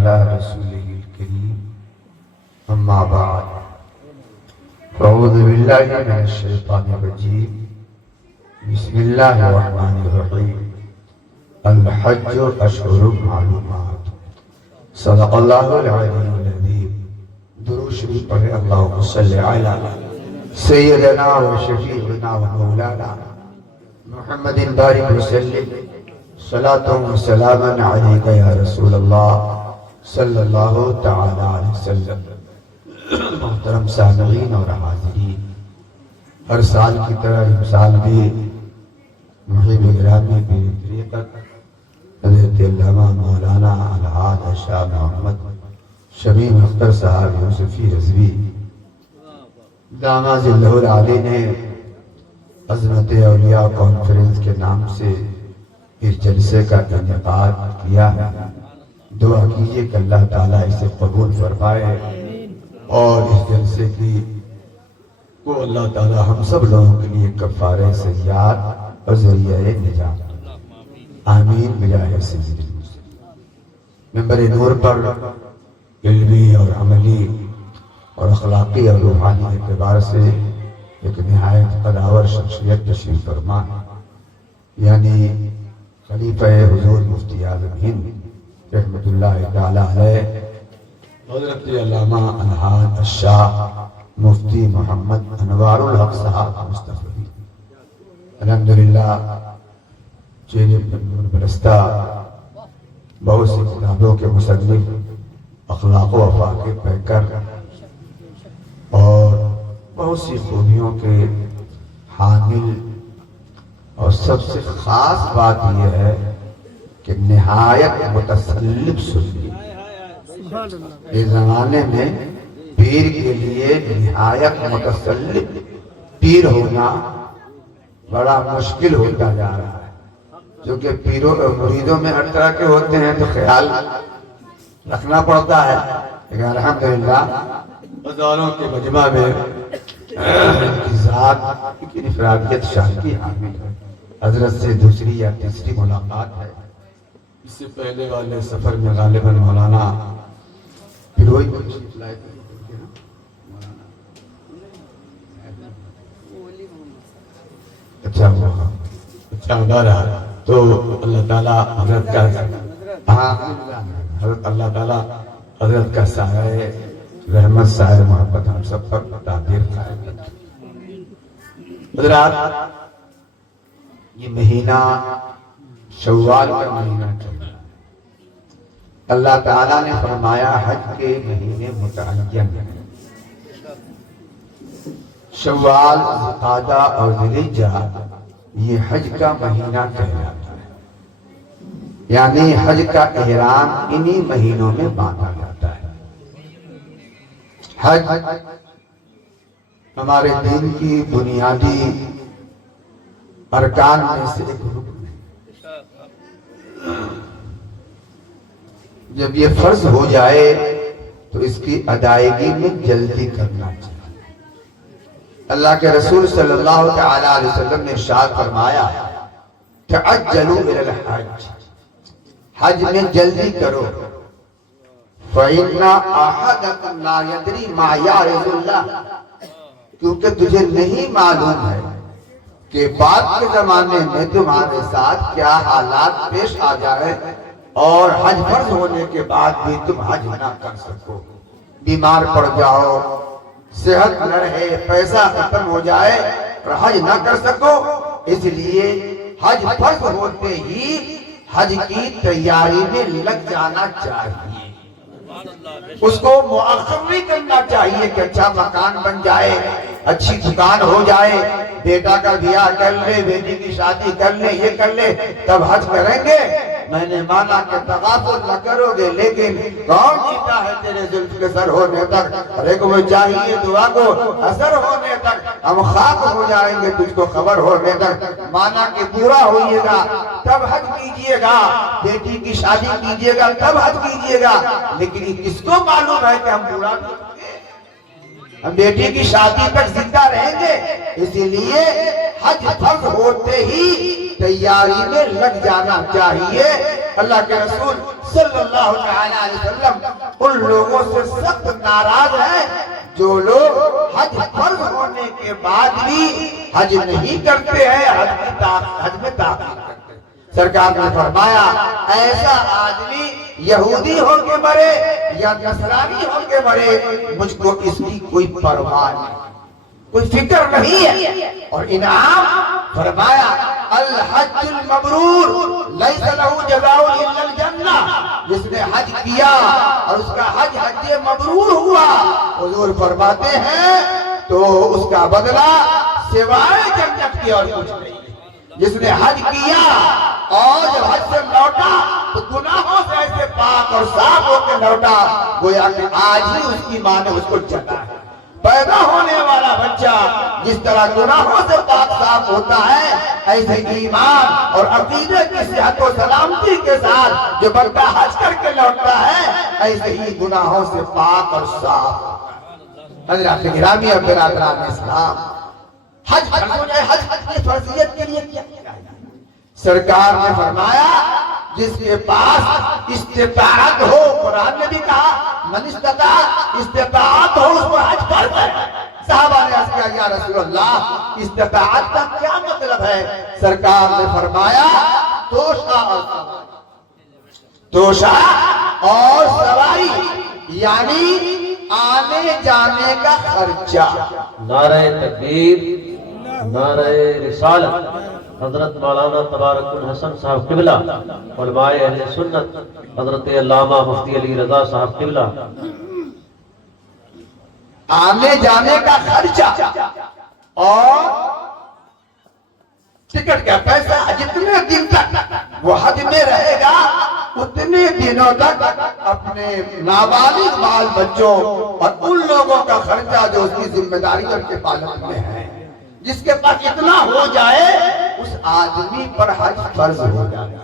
على رسوله الكريم أما بعد أعوذ بالله من الشيطان الرجيم بسم الله الرحمن الرحيم الحج أشهر معلومات صدق الله العلي العظيم درود شریف پڑھے اللهم صل على سيدنا وشفيعنا ومولانا محمد بارك وسلم صلاة وسلاما عليك يا رسول الله صلی اللہ تعالی علیہ وسلم۔ محترم سامعین اور حاضرین، ہر سال کی طرح اس سال بھی محب گرامی پیر طریقت حضرت علامہ مولانا الحاج شاہ محمد شمیم اختر صاحب یوسفی رضوی داماد اللہ العالی نے عظمت اولیاء کانفرنس کے نام سے اس جلسے کا انعقاد کیا ہے۔ دعا کیجئے کہ اللہ تعالیٰ اسے قبول فرمائے اور اس جلسے کی کو اللہ تعالیٰ ہم سب لوگوں کے لیے کفارہ سیئات اور ذریعہ نجات آمین بجاہ سید المرسلین۔ منبر نور پر علمی اور عملی اور اخلاقی اور روحانی اعتبار سے ایک نہایت قداور شخصیت تشریف فرما یعنی خلیفہ حضور مفتی اعظم ہند رحمت اللہ تعالی علیہ حضرت علامہ الحاج الشاہ مفتی محمد انوار الحق صاحب مصطفی الحمدللہ چہرے پر نور برستا بہت سی کتابوں کے مصنف اخلاق و افاق کے پیکر اور بہت سی خوبیوں کے حامل اور سب سے خاص بات یہ ہے کہ نہایت متسلب سنی۔ اس زمانے میں پیر کے لیے نہایت متسلب پیر ہونا بڑا مشکل ہوتا جا رہا ہے، کیونکہ پیروں اور مریدوں میں ہر طرح کے ہوتے ہیں تو خیال رکھنا پڑتا ہے، لیکن الحمدللہ دوروں کے مجمع میں ان کی ذات کی انفرادیت شان کی حامل ہے۔ حضرت سے دوسری یا تیسری ملاقات ہے۔ اس سے پہلے والے سفر میں غالباً مولانا پیروئی اچھا ہوا رہا تو اللہ تعالیٰ حضرت کا اللہ تعالیٰ حضرت کا سایہ رحمت سایہ محبت ہم سب پر تعبیر قائم رکھے۔ حضرات، یہ مہینہ شوال کا مہینہ چل رہا ہے۔ اللہ تعالیٰ نے فرمایا حج کے مہینے متعین ہیں، شوال، ذوالقعدہ اور ذوالحجہ، یہ حج کا مہینہ کہلاتا ہے، یعنی حج کا احرام انہی مہینوں میں باندھا جاتا ہے۔ حج ہمارے دین کی بنیادی ارکان میں سے ایک رکن ہے۔ جب یہ فرض ہو جائے تو اس کی ادائیگی میں جلدی کرنا چاہیے۔ اللہ کے رسول صلی اللہ تعالی علیہ وسلم نے ارشاد فرمایا تعجلوا الی الحج، حج میں جلدی کرو، فإن أحدكم لا يدري ما يعرض الله، کیونکہ تجھے نہیں معلوم ہے کہ بعد کے زمانے میں تمہارے ساتھ کیا حالات پیش آ جائے اور حج فرض ہونے کے بعد بھی تم حج نہ کر سکو، بیمار پڑ جاؤ، صحت نہ رہے، پیسہ ختم ہو جائے اور حج نہ کر سکو۔ اس لیے حج فرض ہوتے ہی حج کی تیاری میں لگ جانا چاہیے، اس کو مؤخر نہیں کرنا چاہیے کہ اچھا مکان بن جائے، اچھی دکان ہو جائے، بیٹا کا بیاہ کر لے، بیٹی کی شادی کر لے، یہ کر لے تب حج کریں گے۔ میں نے مانا کہ تغافل نہ کرو گے، لیکن کون جیتا ہے تیرے زلف کے سر ہونے تک؟ ہر ایک کو چاہیے دعا کو اثر ہونے تک، ہم خاک ہو جائیں گے تجھ کو خبر ہونے تک۔ مانا کہ پورا ہوئیے گا تب حج کیجئے گا، بیٹی کی شادی کیجئے گا تب حج کیجئے گا، لیکن کس کو معلوم ہے کہ ہم پورا نہیں ہوں گے، ہم بیٹی کی شادی تک زندہ رہیں گے۔ اسی لیے حج فرض ہوتے ہی تیاری میں لگ جانا چاہیے۔ اللہ کے رسول صلی اللہ علیہ وسلم ان لوگوں سے سخت ناراض ہیں جو لوگ حج فرض ہونے کے بعد بھی حج نہیں کرتے ہیں، حج میں تاخیر کرتے ہیں۔ سرکار نے فرمایا ایسا آدمی یہودی ہو کے مرے یا نصرانی ہو کے مرے، مجھ کو اس کی کوئی پرواہ نہیں، کوئی فکر نہیں ہے۔ اور انعام فرمایا الحج المبرور لیس لہ جزاء الا الجنہ، جس نے حج کیا اور اس کا حج مبرور ہوا، حضور فرماتے ہیں تو اس کا بدلہ سوائے جنت کی اور کچھ نہیں۔ جس نے حج کیا اور جب حج سے لوٹا تو گناہوں سے ایسے پاک اور صاف ہو کے لوٹا گویا کہ آج ہی اس کی ماں نے اس کو چنا ہے۔ پیدا ہونے والا بچہ جس طرح گناہوں سے پاک صاف ہوتا ہے، ایسے ایمان اور عقیدے کی صحت و سلامتی کے ساتھ جو بندہ حج کر کے لوٹتا ہے، ایسے ہی گناہوں سے پاک اور صاف ہوتا ہے۔ حضرات گرامی اور برادران اسلام، حج کی فرضیت کے لیے کیا ہے؟ سرکار نے فرمایا جس کے پاس استطاعت ہو، قرآن نے بھی کہا من استطاع، استطاعت ہو اس کو حج فرض ہے۔ صحابہ نے عرض کیا یا رسول اللہ استطاعت کا کیا مطلب ہے؟ سرکار نے فرمایا توشہ اور سواری، یعنی آنے جانے کا خرچہ۔ نعرہ تکبیر، نعرہ رسالت۔ حضرت مولانا تبارک الحسن صاحب قبلہ، علماء اہل سنت حضرت علامہ مفتی علی رضا صاحب قبلہ۔ آنے جانے کا خرچہ اور ٹکٹ کا پیسہ، جتنے دن تک وہ حج میں رہے گا اتنے دنوں تک اپنے نابالغ بال بچوں اور ان لوگوں کا خرچہ جو اس کی ذمہ داری ان کے پالن میں ہے، جس کے پاس اتنا ہو جائے اس آدمی پر حج فرض ہو جائے۔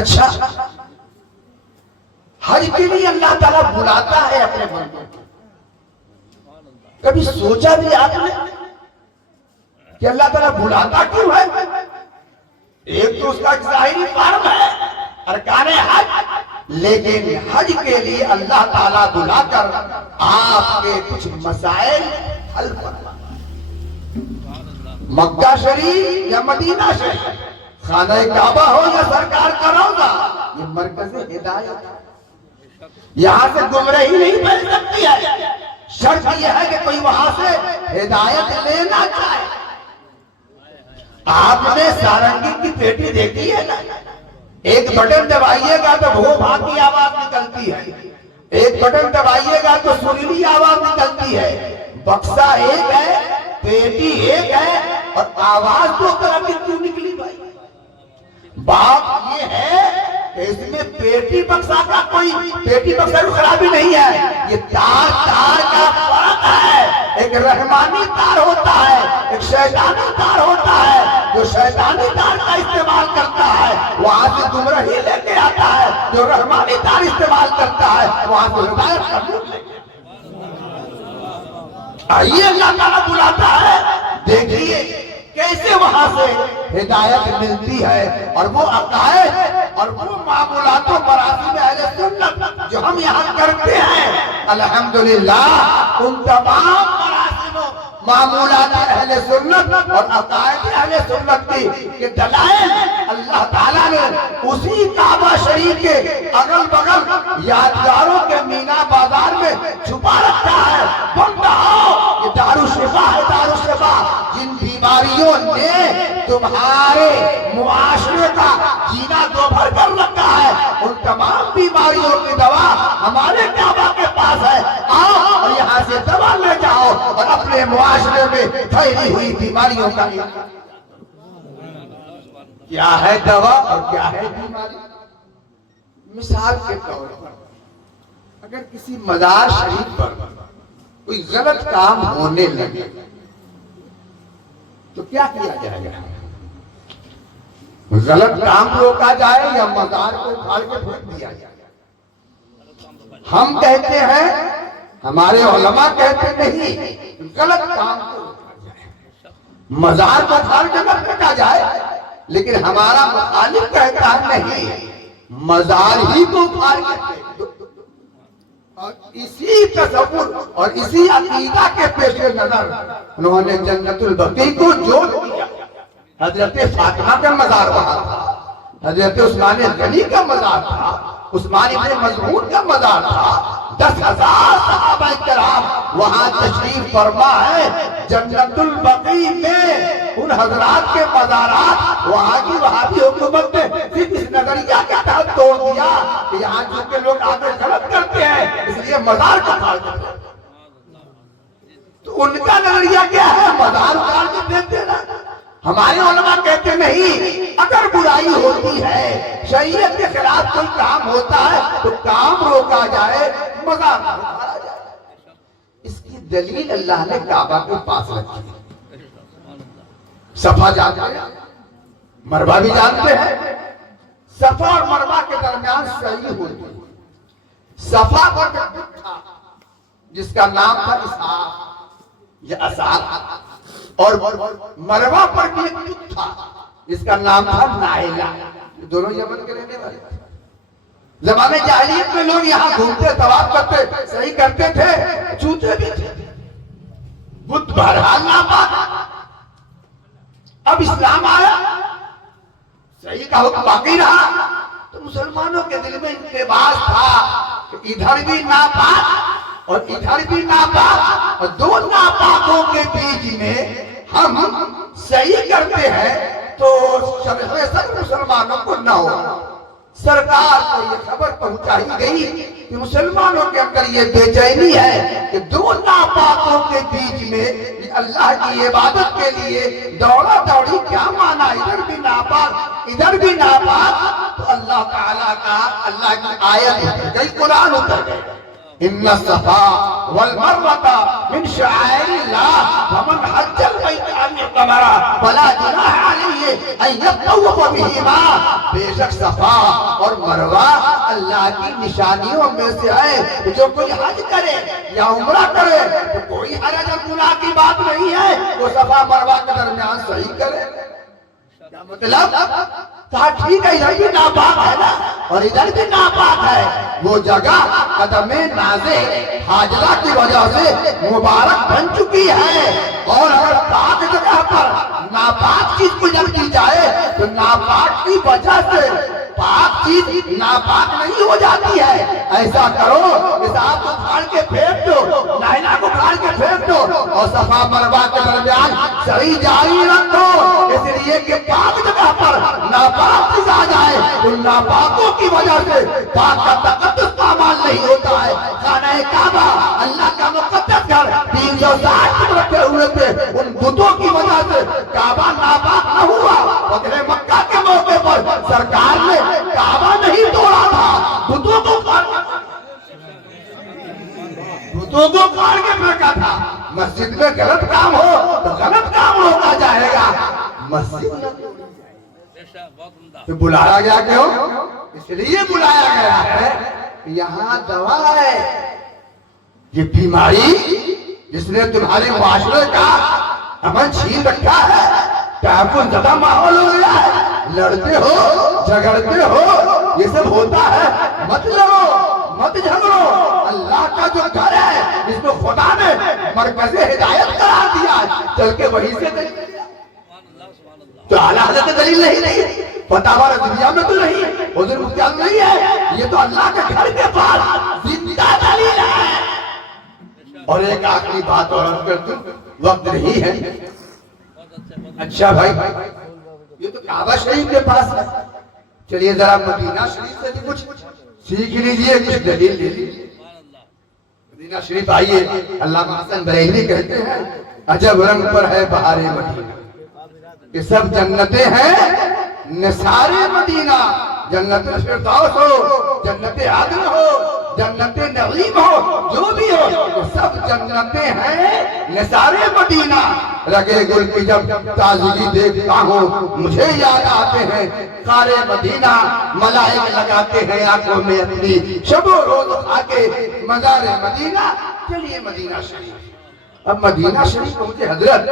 اچھا، حج کے لیے اللہ تعالیٰ بلاتا ہے اپنے بندوں کو۔ کبھی سوچا بھی آپ نے کہ اللہ تعالیٰ بلاتا کیوں ہے؟ ایک تو اس کا ظاہری فارم ہے ارکان حج، لیکن حج کے لیے اللہ تعالیٰ بلا کر آپ کے کچھ مسائل حل کرتا۔ مکہ شریف یا مدینہ شریف، خانہ کعبہ ہو یا سرکار کا روضہ، یہ مرکز ہدایت ہے۔ یہاں سے گمراہی نہیں پھیل سکتی ہے، شرط یہ ہے کہ کوئی وہاں سے ہدایت لینا چاہے۔ آپ نے سارنگی کی پیٹی دیکھی ہے نا، ایک بٹن دبائیے گا تو بھو بھا کی آواز نکلتی ہے، ایک بٹن دبائیے گا تو سریلی آواز نکلتی ہے۔ بکسا ایک ہے، پیٹی ایک ہے، اور آواز دو طرح کی کیوں نکلی بھائی؟ بات یہ ہے کہ اس میں پیٹی بکسا کا کوئی پیٹی بکسا کی خرابی نہیں ہے، یہ تار کا فرق ہے۔ ایک رحمانی تار ہوتا ہے، ایک شیطانی تار ہوتا ہے۔ جو شیطانی تار کا استعمال کرتا ہے وہاں سے گمراہی لے کے آتا ہے، جو رحمانی تار استعمال کرتا ہے وہاں سے ہدایت کا نور لے کے آئیے۔ اللہ تعالیٰ بلاتا ہے، دیکھیے کیسے وہاں سے ہدایت ملتی ہے، اور وہ عقائد اور وہ معمولات و مراسم اہل سنت جو ہم یہاں کرتے ہیں، الحمدللہ ان تمام مراسم و معمولات اہل سنت اور عقائد اہل سنت کی دلائل اللہ تعالیٰ نے اسی کعبہ شریف کے اگل بغل یادگاروں کے مینا بازار میں چھپا رکھا ہے۔ بندہ یہ دارالشفا ہے، دارالشفا۔ جن بیماریوں نے تمہارے معاشرے کا جینا دوبھر کر رکھا ہے، ان تمام بیماریوں کی دوا ہمارے کعبہ کے پاس ہے۔ آؤ اور یہاں سے دوا لے جاؤ اور اپنے معاشرے میں پھیلی ہوئی بیماریوں کا کیا ہے دوا اور کیا ہے بیماری۔ مثال کے طور پر اگر کسی مزار شریف پر کوئی غلط کام ہونے لگے تو کیا کیا جائے گا؟ غلط کام روکا جائے یا مزار کو اکھاڑ کے پھینک دیا جائے؟ ہم کہتے ہیں، ہمارے علماء کہتے نہیں، غلط کام کو روکا جائے۔ مزار کو پھاڑ کے مت پھینکا جائے، لیکن ہمارا مخالف کہتا ہے نہیں، مزار ہی کو پھاڑ کے پھینک دو۔ اور اسی تصور اور اسی عقیدہ کے پیش نظر انہوں نے جنت البقیع کو جوڑ دیا۔ حضرت فاطمہ کا مزار وہاں تھا، حضرت عثمان غنی کا مزار تھا، عثمان ابن مظعون کا مزار تھا، 10,000 صحابہ کرام وہاں تشریف فرما ہے۔ جنت البقیع میں ان حضرات کے مزارات وہاں کی وہابی حکومت نے صرف اس نظریہ کے تحت توڑ دیا کہ یہاں چونکہ لوگ آگے غلط کرتے ہیں اس لیے مزار کو پھاڑ دیتے ہیں۔ تو ان کا نظریہ کیا ہے؟ مزار اکھاڑ کے پھینک دینا۔ ہمارے علماء کہتے نہیں، اگر برائی ہوتی ہے، شریعت کے خلاف کوئی کام ہوتا ہے تو کام روکا جائے، مزار نہ اکھاڑا جائے۔ اس کی دلیل اللہ نے کعبہ کے پاس رکھی ہے۔ صفا جانتے ہیں، مروہ بھی جانتے ہیں۔ صفا اور مروہ کے درمیان صحیح ہوتی ہے۔ صفا پر بت تھا جس کا نام تھا اسحاق یا اسحاق، اور مروہ پر بھی ایک بت تھا جس کا نام تھا نائلہ۔ دونوں یمن کے رہنے والے تھے۔ زمانے جاہلیت میں لوگ یہاں گھومتے، طواف کرتے، صحیح کرتے تھے، چوتے بھی تھے۔ بت بہرحال ناپاک۔ اب اسلام آیا، صحیح کا حکم باقی رہا، تو مسلمانوں کے دل میں انتباہ تھا کہ ادھر بھی ناپاک اور ادھر بھی ناپاک، اور دو ناپاکوں کے بیچ میں ہم صحیح کرتے ہیں تو شرح صدر مسلمانوں کو نہ ہو۔ سرکار کو یہ خبر پہنچائی گئی کہ مسلمانوں کے اندر یہ بے چینی ہے کہ دو ناپاکوں کے بیچ میں اللہ کی عبادت کے لیے دوڑا دوڑی کیا مانا، ادھر بھی ناپاک ادھر بھی ناپاک۔ تو اللہ تعالیٰ کا اللہ کی آیت اتر گئی، قرآن اتر گئی، ان الصفا والمروۃ من شعائر اللہ فمن حج البیت ان اعتمر فلا جناح علیہ ان یطوف بہما۔ بے شک صفا اور مروہ اللہ کی نشانیوں میں سے ہے، جو کوئی حج کرے یا عمرہ کرے تو کوئی حرج اور گناہ کی بات نہیں ہے، وہ صفا مروہ کے درمیان صحیح کرے۔ کیا مطلب؟ کہا ٹھیک ہے ادھر بھی ناپاک ہے نا اور ادھر بھی ناپاک ہے، وہ جگہ قدم نازے حاجرہ کی وجہ سے مبارک بن چکی ہے، اور اگر پاک جگہ پر ناپاک چیز کو جب کی جائے تو ناپاک کی وجہ سے پاک چیز ناپاک نہیں ہو جاتی ہے۔ ایسا کرو اس آپ کو پھاڑ کے پھینک دو، نائلہ کو پھاڑ کے پھینک دو، اور صفا مروہ کے درمیان صحیح جاری رکھو، اس لیے کہ پاک جگہ پر ناپاک چیز آ جائے تو ناپاکوں کی وجہ سے پاک کا تقدس پامال نہیں ہوتا ہے۔ خانہ کعبہ اللہ کا مقدس گھر 360 فٹ رکھے ہوئے تھے، ان بتوں کی وجہ سے کعبہ ناپاک نہ ہوا۔ فتح مکہ کے موقع پر سرکار نے کعبہ نہیں توڑا تھا، بتوں کو پھاڑ کے پھینکا تھا۔ مسجد میں غلط کام ہو تو غلط کام روکا جائے گا، مسجد تو بلایا گیا کیوں؟ اس لیے بلایا گیا ہے کہ یہاں دوا ہے۔ یہ بیماری جس نے تمہارے معاشرے کا امن چھین رکھا ہے، تحفظ زدہ ماحول ہو گیا ہے، لڑتے ہو جھگڑتے ہو، یہ سب ہوتا ہے، مت لڑو مت جھگڑو۔ اللہ کا جو گھر ہے جس کو خدا نے مرکز ہدایت قرار دیا ہے، چل کے وہیں سے دلیل تو اعلیٰ حضرت دلیل نہیں، فتاوی رضویہ میں تو نہیں، حضور مفتی اعظم نہیں ہے، یہ تو اللہ کے گھر کے پاس زندہ دلیل ہے۔ اور ایک آخری بات اور عرض کر دوں، وقت نہیں ہے۔ اچھا بھائی، یہ تو کعبہ شریف کے پاس ہے، چلیے ذرا مدینہ شریف سے بھی کچھ سیکھ لیجئے، کچھ دلیل لے لیجئے۔ مدینہ شریف آئیے، علامہ حسن بریلوی کہتے ہیں عجب رنگ پر ہے بہار مدینہ، یہ سب جنتیں ہیں نثار مدینہ، جنت الفردوس ہو، جنت عدن ہو، جنت نعیم ہو، جو بھی ہو، یہ سب جنتیں ہیں نثار مدینہ۔ رگے گل کی جب تازگی دیکھتا ہوں مجھے یاد آتے ہیں خار مدینہ، ملائک لگاتے ہیں آنکھوں میں اپنی، شب و روز کھا کے مزار مدینہ۔ چلیے مدینہ شریف اب مدینہ شریف پہنچے حضرت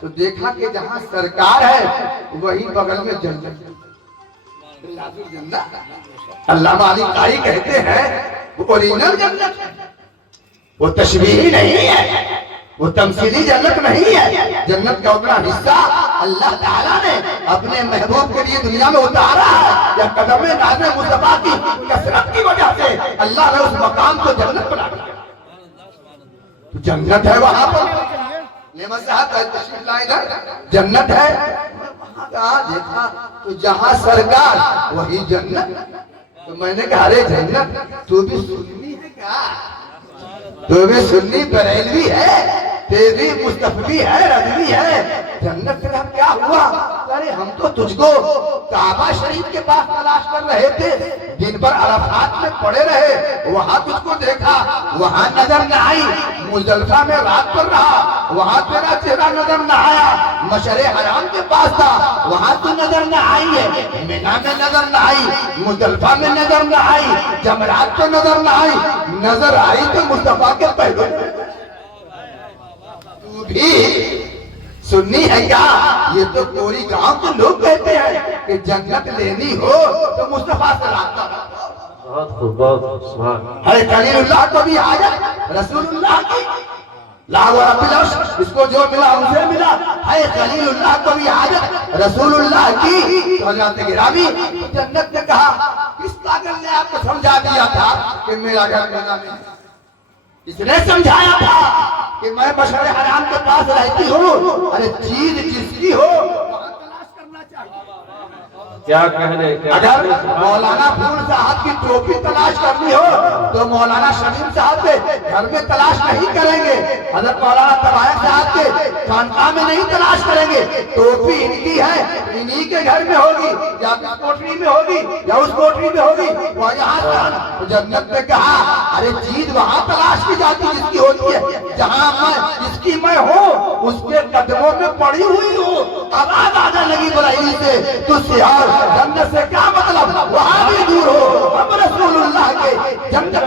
تو دیکھا کہ جہاں سرکار ہے وہی بغل میں جنت۔ علامہ علی قاری کہتے ہیں وہ اوریجنل جنت ہے، وہ تشبیہی نہیں ہے، وہ تمثیلی جنت نہیں ہے۔ جنت کا اتنا حصہ اللہ تعالیٰ نے اپنے محبوب کے لیے دنیا میں اتارا ہے، یا قدم ناز مصطفیٰ کی کثرت کی وجہ سے اللہ نے اس مقام کو جنت بنا دیا۔ تو جنت ہے وہاں پر، نعمت صاحب تشریف لائے ادھر، جنت ہے وہاں کہاں دیکھا تو جہاں سرکار وہی جنت۔ تو میں نے کہا ارے جنت تو بھی سنی ہے کیا؟ تو بھی سنی بریلوی ہے، تیری مصطفی ہے، رضوی ہے، جنت کا کیا ہوا؟ ارے ہم تو تجھ کو کعبہ شریف کے پاس تلاش کر رہے تھے، دن بھر عرفات میں پڑے رہے، وہاں تجھ کو دیکھا، وہاں نظر نہ آئی، مزدلفہ میں رات پر رہا، وہاں تیرا چہرہ نظر نہ آیا، مشعر حرام کے پاس تھا، وہاں تو نظر نہ آئی ہے، مینا میں نظر نہ آئی، مزدلفہ میں نظر نہ آئی، جمرات پہ نظر نہ آئی، نظر آئی تو مصطفیٰ کے پہلو۔ تو بھی سنی ہے کیا؟ یہ تو پوری گاؤں کے لوگ کہتے ہیں کہ جنت لینی ہو تو مصطفیٰ سے رابطہ رکھو۔ بہت خوب، بہت خوب، سبحان ہے خلیل اللہ کو بھی حاجت رسول اللہ کی، لا و رب العرش، اس کو جو ملا اسے ملا، ہے خلیل اللہ کو بھی حاجت رسول اللہ کی۔ تو حضرات گرامی جنت نے کہا کس پاگل نے آپ کو سمجھا دیا تھا کہ میرا گھر مینا میں ہے؟ اس نے سمجھایا تھا کہ میں مشعر حرام کے پاس رہتی ہوں، ارے چیز جس کی ہو وہاں تلاش کرنا چاہیے۔ کیا کہنے، کیا اگر مولانا پھول صاحب کی ٹوپی تلاش کرنی ہو تو مولانا شمیم صاحب کے گھر میں تلاش نہیں کریں گے، حضرت مولانا تبارک صاحب کے خانقاہ میں نہیں تلاش کریں گے، ٹوپی ان کی ہے، انہی کے گھر میں ہوگی، یا اس کوٹری میں ہوگی یا اس کوٹری میں ہوگی، وہ یہاں جنت نے کہا ارے چیز وہاں تلاش کی جاتی جس کی ہوتی ہے، جہاں میں جس کی میں ہوں اس کے قدموں میں پڑی ہوئی ہوں۔ آواز آنے لگی برائیلی سے تو سیاح جنت سے کیا مطلب، وہاں بھی دور ہو، ہم رسول اللہ کے